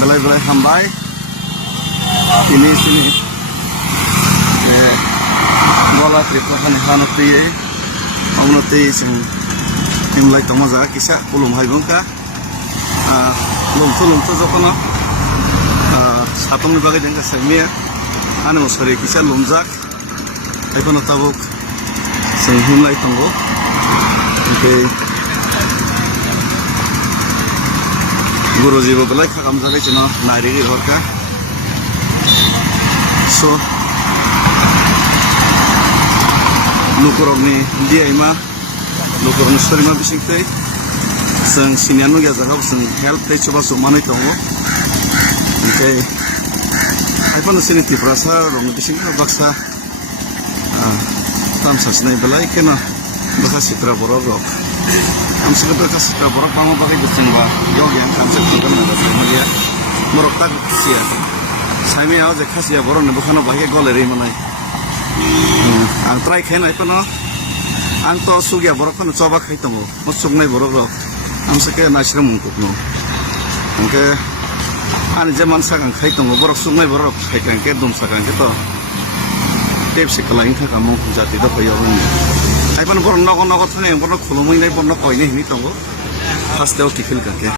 belai-belai hambai ini sini bola tripod kan hanuti amunuti sim timlai tomaza kisah ulum hai bungka lum tu jokono satung bagai dengan semia anu sore kisah lumjak ekono tabuk sing himlai tonggo oke Guruji belai kakam jaga cina nari horka so nukurogni dia ima nukurogni storima bising tei sang sinianu ya jaga sang help tei coba sumani tongo oke iPhone sini tiprasa rong bising baksa tam sasnai belai kena baksa sitra borok am sekedar kasih borok pama pakai gusin ba yogi yang kam sekedar nada semuanya morok tak sia saya mi aja kasih ya borok bukan pakai goleri mana ang try kena itu no anto sugia borok kan coba kai temu musuk nai borok lo am sekedar nasrim untuk no oke an zaman sagang kai temu borok sungai borok kai kan ke dum sagang gitu tips sekelain ka kamu jati do koyo ni iPhone borok nogo nogo thane borok khulumai nai borok koi ni tongo pasteo tikil ka ke